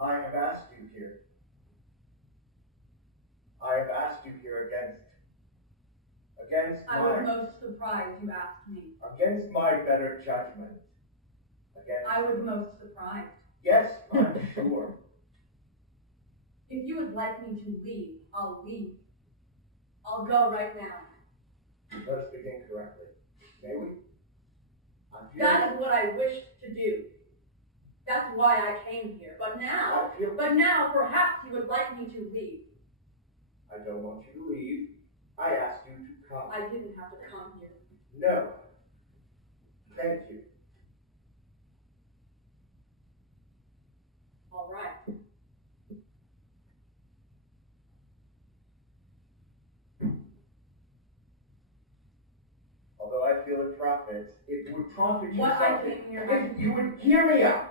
I have asked you here. I have asked you here against I was most surprised you asked me. Against my better judgment. I was most surprised. Yes, I'm sure. If you would like me to leave, I'll leave. I'll go right now. Let us begin correctly. May we? That is what I wished to do. That's why I came here. But now, perhaps you would like me to leave. I don't want you to leave. I asked you to come. I didn't have to come here. No. Thank you. All right. Although I feel it profits, it would profit you what something. I came here. If you would hear me out.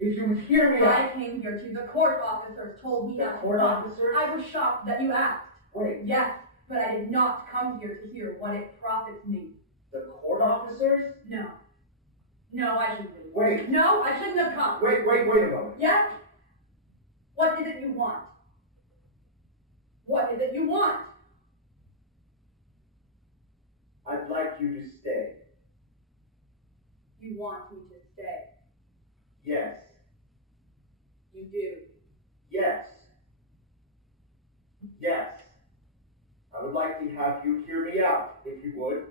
If you would hear me out. I came here to. The court officers told me the not court to. Officers? I was shocked that you asked. Wait. Yes, but I did not come here to hear what it profits me. The court officers? No. No, I shouldn't leave. Wait. No, I shouldn't have come. Wait a moment. Yes? What is it you want? What is it you want? I'd like you to stay. You want me to stay? Yes. You do? Yes. Yes. I would like to have you hear me out, if you would.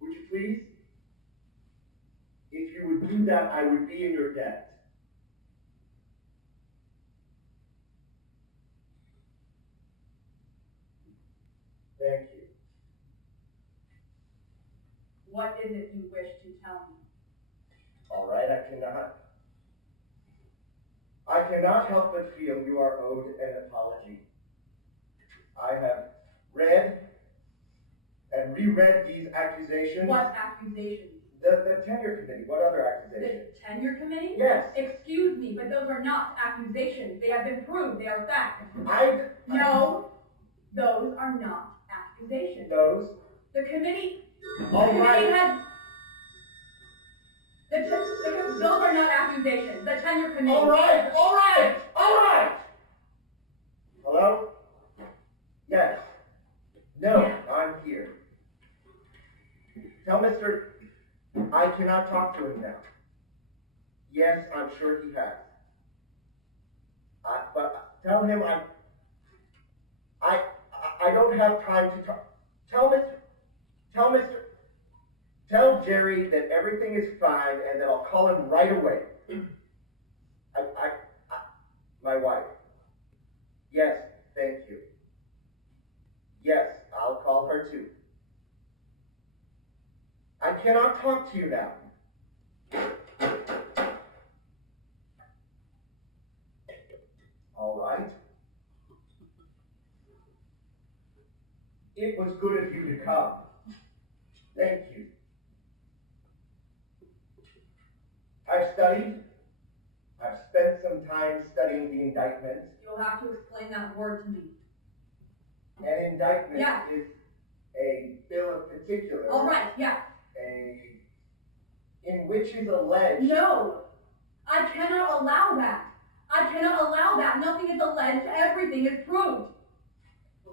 Would you please? If you would do that, I would be in your debt. Thank you. What is it you wish to tell me? All right, I cannot help but feel you are owed an apology. I have read and reread these accusations. What accusations? The tenure committee. What other accusations? The tenure committee? Yes. Excuse me, but those are not accusations. They have been proved. They are facts. No, those are not accusations. Those? The committee. All the right. committee had. Those are not accusations. The tenure committee. All right. Hello? Yes. No, yes. I'm here. Tell Mr. I cannot talk to him now. Yes, I'm sure he has. But tell him I don't have time to talk. Tell Jerry that everything is fine and that I'll call him right away. My wife. Yes, thank you. Yes, I'll call her too. I cannot talk to you now. All right. It was good of you to come. Thank you. I've spent some time studying the indictment. You'll have to explain that word to me. An indictment yes. is a bill of particulars. All right, yes. In which is alleged. No, I cannot allow that. Nothing is alleged, everything is proved.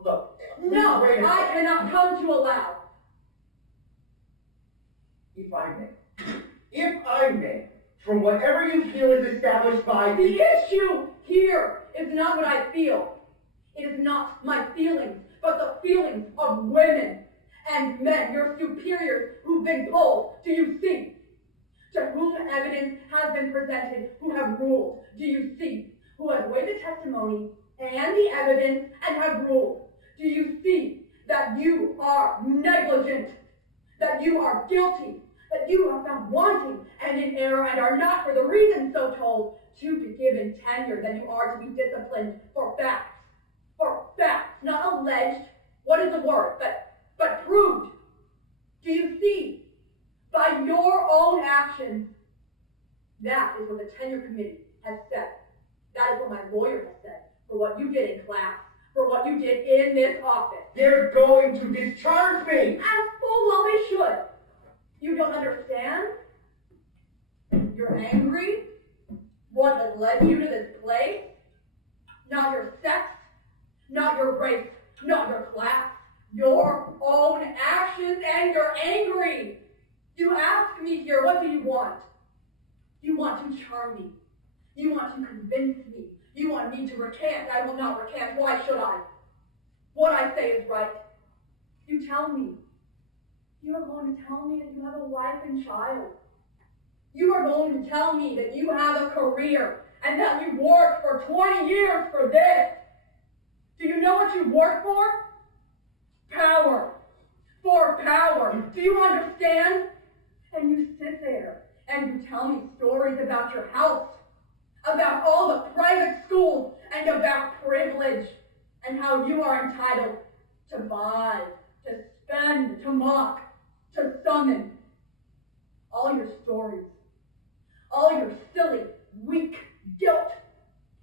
Look, no, I cannot come to allow. If I may, from whatever you feel is established by... The issue here is not what I feel. It is not my feelings, but the feelings of women and men, your superiors who've been polled. Do you see? To whom evidence has been presented, who have ruled. Do you see? Who have weighed the testimony and the evidence and have ruled. Do you see that you are negligent, that you are guilty, that you are found wanting and in error and are not, for the reason so told, to be given tenure, that you are to be disciplined for facts. For facts, not alleged. What is the word? But proved. Do you see? By your own actions. That is what the tenure committee has said. That is what my lawyer has said. For what you did in class. For what you did in this office. They're going to discharge me! As full well they should. You don't understand? You're angry? what has led you to this place? Not your sex, not your race, not your class, your own actions, and you're angry. You ask me here, what do you want? You want to charm me. You want to convince me. You want me to recant. I will not recant. Why should I? What I say is right. You tell me. You are going to tell me that you have a wife and child. You are going to tell me that you have a career and that you worked for 20 years for this. Do you know what you work for? Power. For power. Do you understand? And you sit there and you tell me stories about your house, about all the private schools, and about privilege, and how you are entitled to buy, to spend, to mock, to summon. All your stories, all your silly, weak guilt.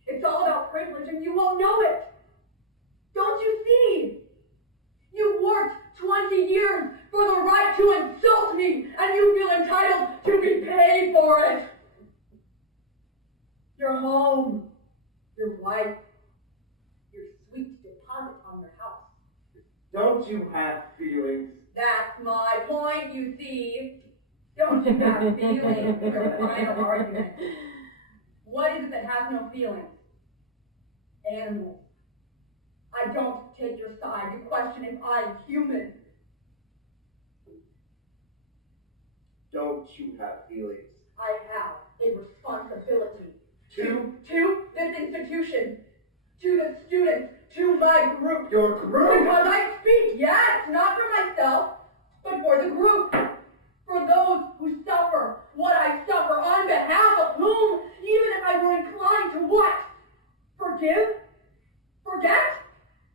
It's all about privilege and you won't know it. Don't you see? You worked 20 years for the right to insult me and you feel entitled to be paid for it. Your home, your wife, your sweet deposit on your house. Don't you have feelings? That's my point, you see. Don't you have feelings? Your final argument. What is it that has no feelings? Animals. I don't take your side. You question if I'm human. Don't you have feelings? I have a responsibility. To this institution. To the students. To my group. Your group? Because I speak, yes, not for myself, but for the group. For those who suffer what I suffer, on behalf of whom, even if I were inclined to what? Forgive? Forget?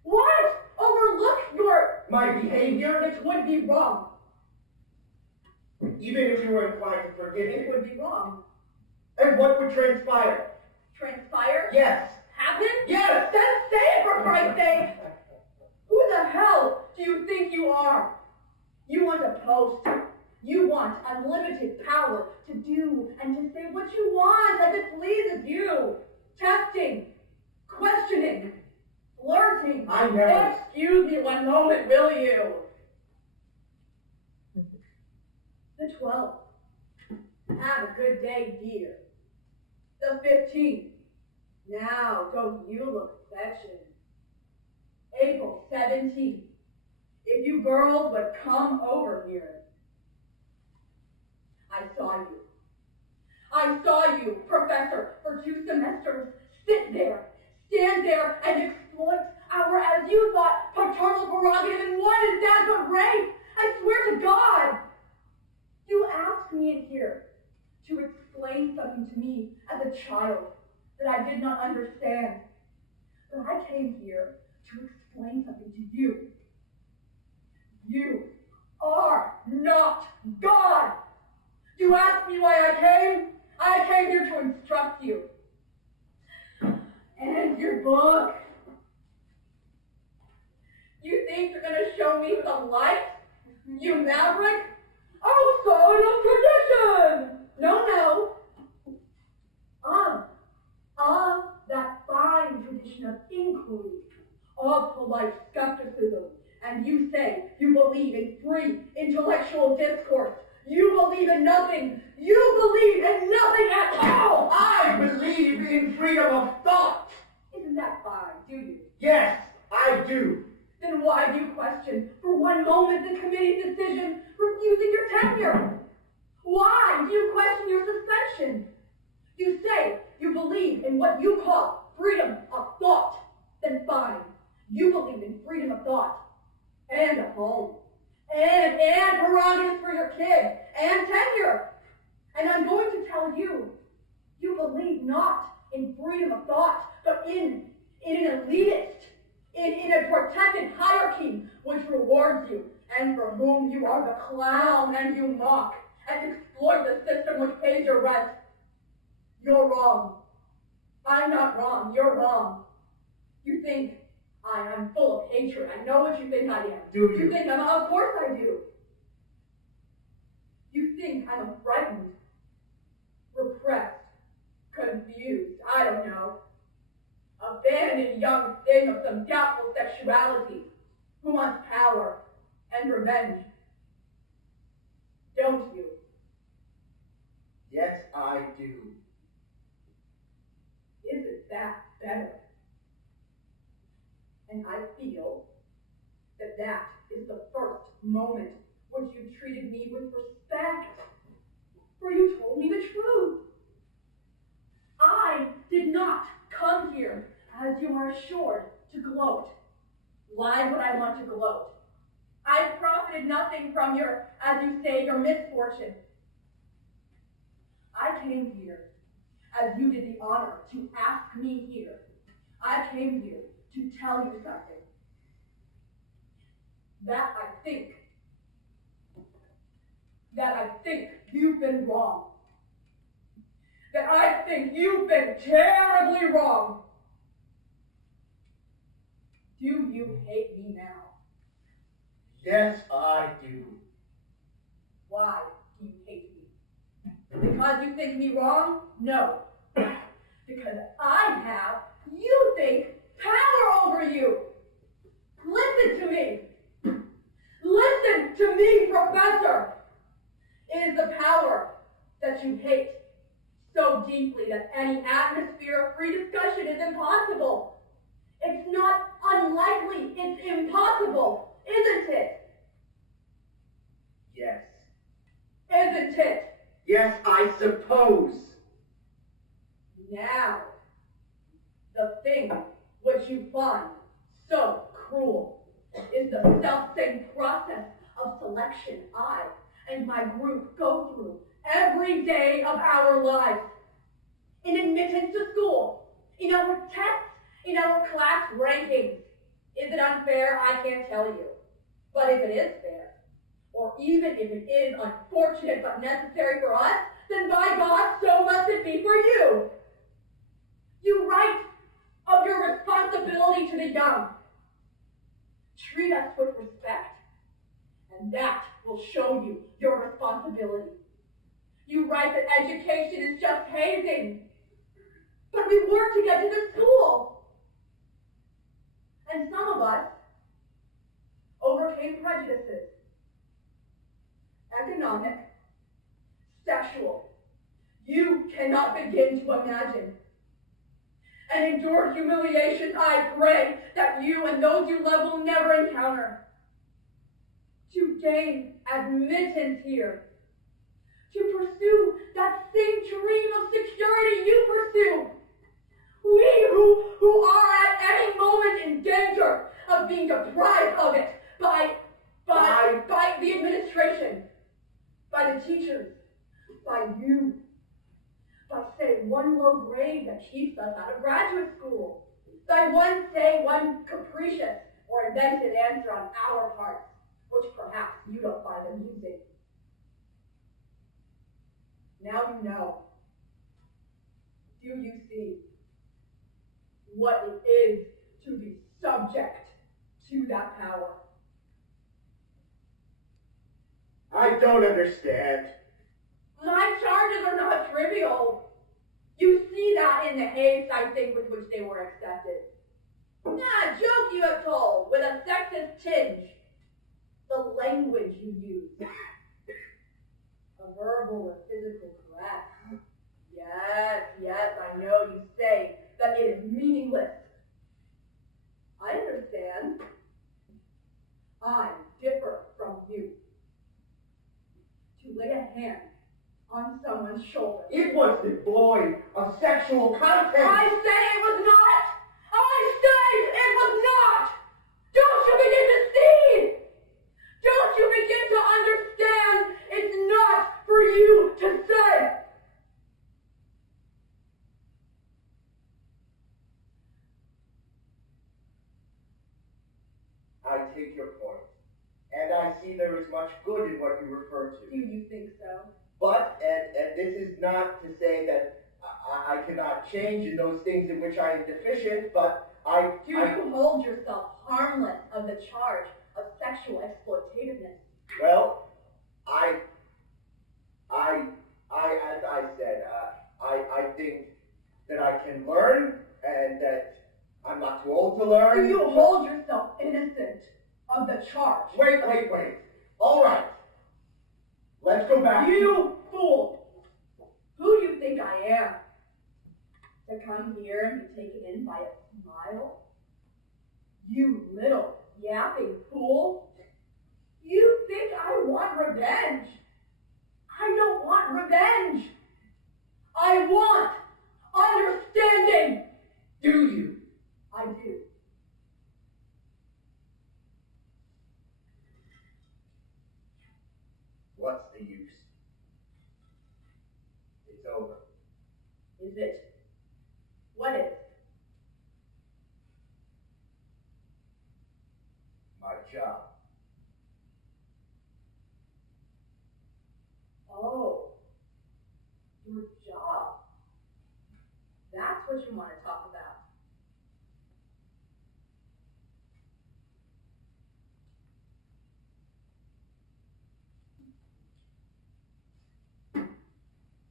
What? Overlook my behavior? It would be wrong. Even if you were inclined to forgive me. It would be wrong. And what would transpire? Transpire? Yes. Happen? Yes. Then say it, for Christ's sake. Who the hell do you think you are? You want a post. You want unlimited power to do and to say what you want as it pleases you. Testing, questioning, flirting. I never. Excuse me one moment, will you? The 12th. Have a good day, dear. The 15th. Now, don't you look fetching. April 17th. If you girls would come over here. I saw you, professor, for 2 semesters, sit there, stand there, and exploit our, as you thought, paternal prerogative, and what is that but rape? I swear to God! You asked me in here to explain something to me as a child that I did not understand. But I came here to explain something to you. You are not God! You asked me why I came? I came here to instruct you. And your book. You think you're going to show me some light? You maverick? Outside of tradition! No. That fine tradition of inquiry, of polite skepticism. And you say you believe in free intellectual discourse. You believe in nothing. You believe in nothing at all. I believe in freedom of thought. Isn't that fine, do you? Yes, I do. Then why do you question for one moment the committee's decision refusing your tenure? Why do you question your suspension? You say you believe in what you call freedom of thought. Then fine. You believe in freedom of thought and a home. And prerogatives for your kid, and tenure. And I'm going to tell you, you believe not in freedom of thought, but in an elitist, in a protected hierarchy which rewards you, and for whom you are the clown, and you mock, and exploit the system which pays your rent. You're wrong. I'm not wrong, you're wrong. You think I'm full of hatred. I know what you think I am. Do you? You think of course I do. You think I'm a frightened, repressed, confused, I don't know. Abandoned young thing of some doubtful sexuality who wants power and revenge. Don't you? Yes, I do. Isn't that better? And I feel that that is the first moment which you treated me with respect, for you told me the truth. I did not come here, as you are assured, to gloat. Why would I want to gloat? I profited nothing from your, as you say, your misfortune. I came here, as you did the honor to ask me here. I came here to tell you something. That I think you've been wrong. That I think you've been terribly wrong. Do you hate me now? Yes, I do. Why do you hate me? Because you think me wrong? No. Because I have, you think, power over you. Listen to me. Listen to me, Professor. It is the power that you hate so deeply that any atmosphere of free discussion is impossible. It's not unlikely, it's impossible, isn't it? Yes. Isn't it? Yes, I suppose. Now, the thing which you find so cruel is the self-same process of selection I and my group go through every day of our lives. In admittance to school, in our tests, in our class rankings. Is it unfair? I can't tell you. But if it is fair, or even if it is unfortunate but necessary for us, then by God, so must it be for you. You write of your responsibility to the young. Treat us with respect, and that will show you your responsibility. You write that education is just hazing, but we work to get to the school. And some of us overcame prejudices, economic, sexual. You cannot begin to imagine. And endured humiliation, I pray that you and those you love will never encounter. To gain admittance here, to pursue that same dream of security you pursue. We who are at any moment in danger of being deprived of it by the administration, by the teachers, by you, by, say, one low grade that keeps us out of graduate school, by one capricious or invented answer on our parts, which perhaps you don't find amusing. Now you know. Do you see what it is to be subject to that power? I don't understand. My charges are not trivial. You see that in the haste, I think, with which they were accepted. A joke you have told, with a sexist tinge. The language you use. A verbal or physical caress. Yes, I know you say that it is meaningless. I understand. I differ from you. To lay a hand on someone's shoulder. It was devoid of sexual content. I say it was not! I say it was not! Don't you begin to see? Don't you begin to understand? It's not for you to say! I take your point, and I see there is much good in what you refer to. Do you think so? But, and this is not to say that I cannot change in those things in which I am deficient, but Do you hold yourself harmless of the charge of sexual exploitativeness? Well, as I said, I think that I can learn and that I'm not too old to learn. Do you hold yourself innocent of the charge? Wait. All right. Let's go back. You fool! Who do you think I am? To come here and be taken in by a smile? You little yapping fool! You think I want revenge? I don't want revenge! I want understanding! Do you? I do. What's the use? It's over. Is it? What is? My job. Oh, your job. That's what you want to talk about.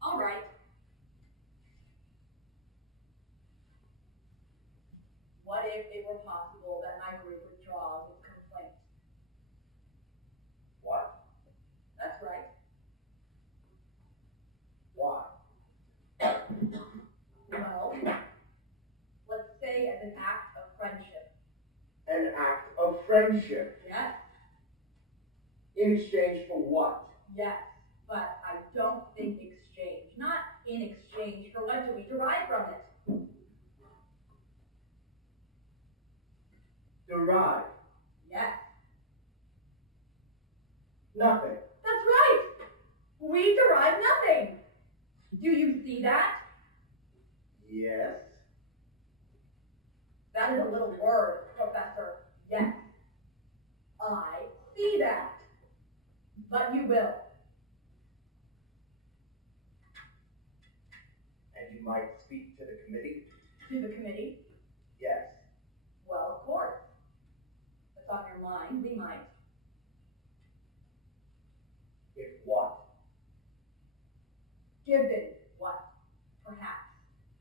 All right. What if it were possible that my group withdraws its complaint? What? That's right. Why? Well, let's say as an act of friendship. An act of friendship. Yes, In exchange for what? yes, but I don't think exchange. Not in exchange for what do we derive from it? Derive. Yes, Nothing. that's right. We derive nothing. Do you see that? Yes. That is a little word, Professor. Yes. I see that. But you will. And you might speak to the committee? To the committee? Yes. Well, of course. That's on your mind. We might. If what? Given what? Perhaps.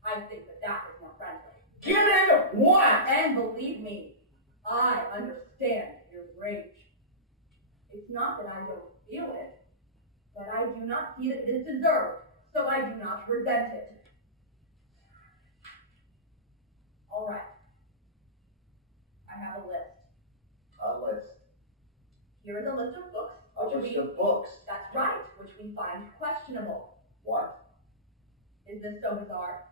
I think that is more friendly. Given what? And believe me, I understand your rage. It's not that I don't feel it, but I do not see that it is deserved, so I do not resent it. All right. I have a list. A list. Here is a list of books. A list of books. That's right, which we find questionable. What? Is this so bizarre?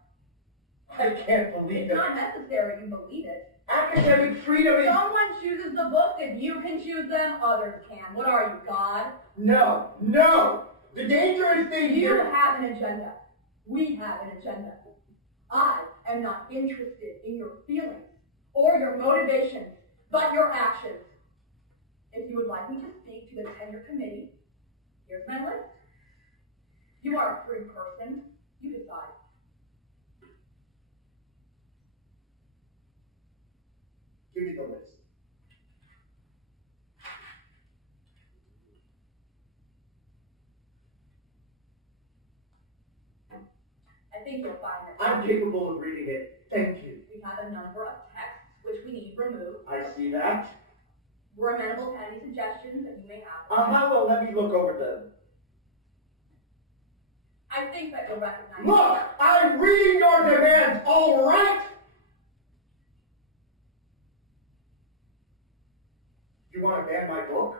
I can't believe It's it. not necessary you believe it. Academic freedom is... Someone chooses the books. If you can choose them, others can. What are you, God? No. The dangerous thing You here... have an agenda. We have an agenda. I am not interested in your feelings or your motivations, but your actions. If you would like me to speak to the tenure committee, here's my list. You are a free person. You decide. Give me the list. I think you'll find that I'm capable of reading it. Thank you. we have a number of texts which we need removed. I see that. We're amenable to any suggestions that you may have. Well, let me look over them. I think that you'll recognize. Look! I'm reading your demands, all right? You want to ban my book?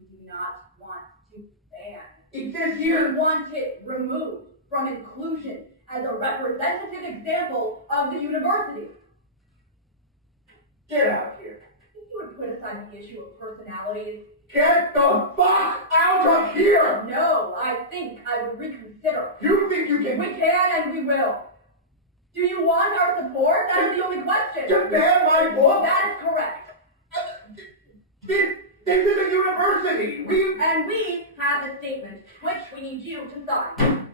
We do not want to ban. It says We here... want it removed from inclusion as a representative example of the university. Get out of here. If you would put aside the issue of personalities. Get the fuck out of here! No, I think I would reconsider. You think you can... We can and we will. Do you want our support? That's the only question. To ban my book? That is correct. This is a university. And we have a statement, which we need you to sign.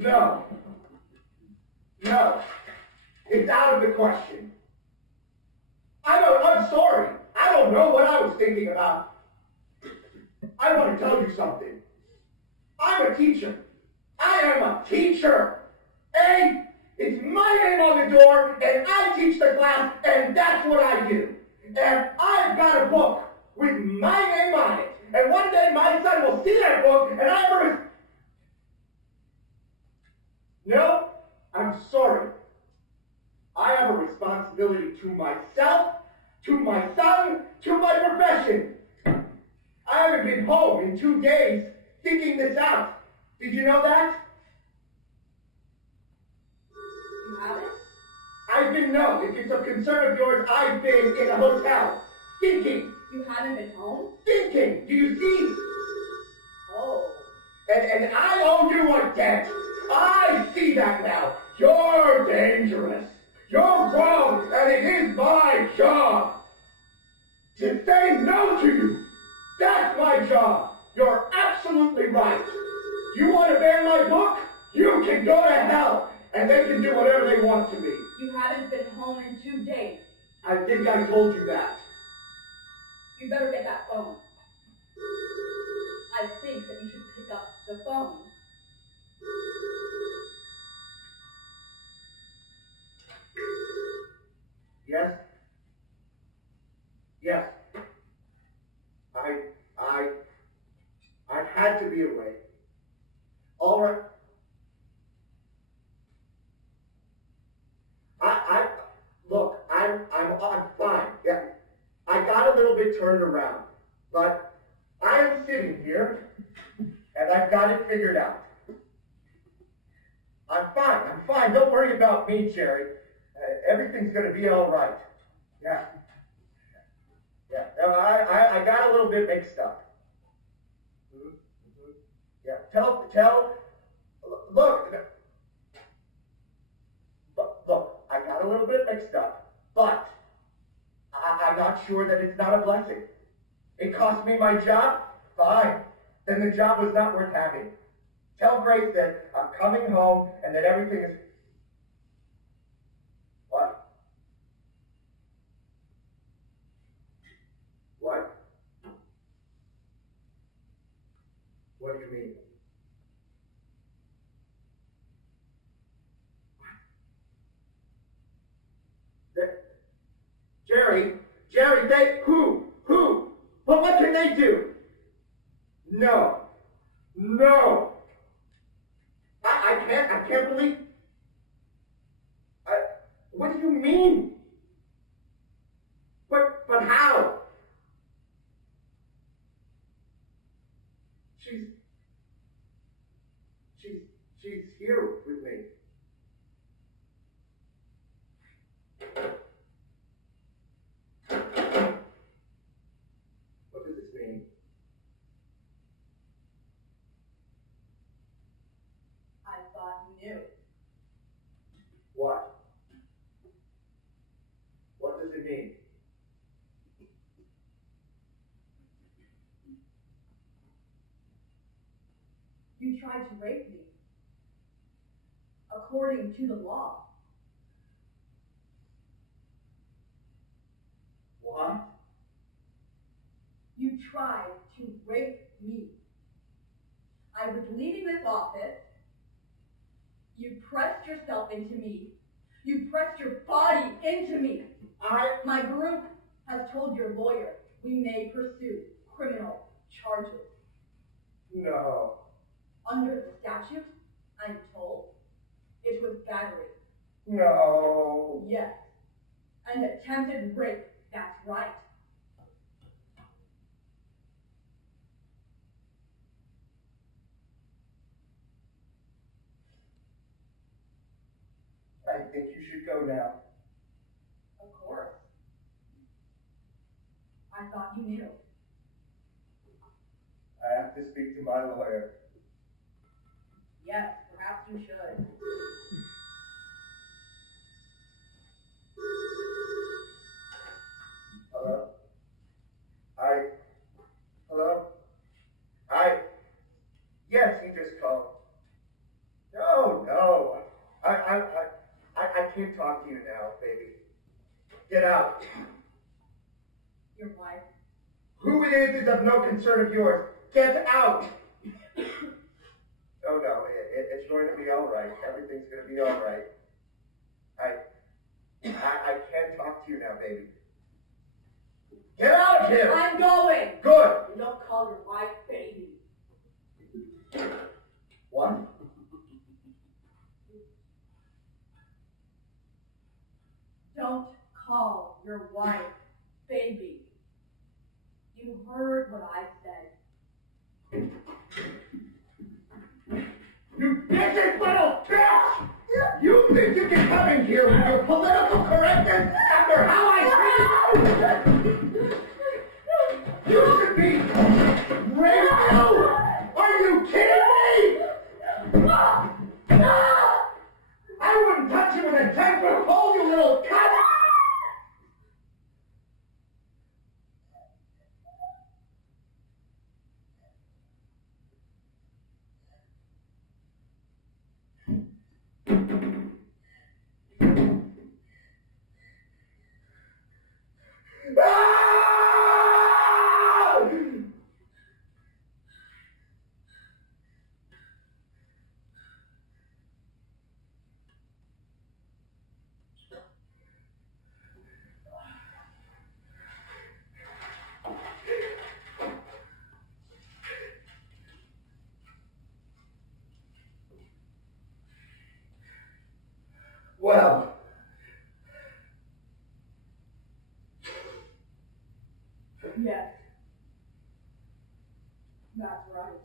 No. It's out of the question. I'm sorry. I don't know what I was thinking about. I want to tell you something. I'm a teacher. I am a teacher. It's my name on the door, and I teach the class, and that's what I do. And I've got a book with my name on it. And one day my son will see that book, and No, I'm sorry. I have a responsibility to myself, to my son, to my profession. I haven't been home in 2 days thinking this out. Did you know that? You haven't? If it's a concern of yours, I've been in a hotel, thinking. You haven't been home? Thinking, do you see? Oh. And I owe you a debt. I see that now. You're dangerous. You're wrong, and it is my job to say no to you. That's my job. You're absolutely right. You want to ban my book? You can go to hell, and they can do whatever they want to me. You haven't been home in 2 days. I think I told you that. You better get that phone. I think that you should pick up the phone. Yes? Yes. I had to be away. All right. Look, I'm fine. Yeah. I got a little bit turned around, but I am sitting here, and I've got it figured out. I'm fine. Don't worry about me, Jerry. Everything's going to be all right. Yeah. No, I got a little bit mixed up. Yeah. Look, I got a little bit mixed up, but I'm not sure that it's not a blessing. It cost me my job? Fine. Then the job was not worth having. Tell Grace that I'm coming home and that everything is... What? What? What do you mean? Jerry, who? But what can they do? No. I can't believe. What do you mean? But how? She's here with me. What does this mean? I thought you knew. What? What does it mean? You tried to rape me. According to the law. What? You tried to rape me. I was leaving this office. You pressed yourself into me. You pressed your body into me. My group has told your lawyer we may pursue criminal charges. No. Under the statute, I'm told, it was battery. No. Yes. An attempted rape, that's right. I think you should go now. Of course. I thought you knew. I have to speak to my lawyer. Yes, perhaps you should. Hello? Yes, he just called. No. I can't talk to you now, baby. Get out. Your wife. Who it is of no concern of yours. Get out. Oh no, it's going to be all right. Everything's going to be all right. I can't talk to you now, baby. Get out of here! I'm going! Good! You don't call your wife baby. What? Don't call your wife baby. You heard what I said. You vicious little bitch! You think you can come in here with your political correctness after how I treated you? You should be radio! Are you kidding me? I wouldn't touch you with a 10-foot pole, you little cunt! Well, yes, that's right.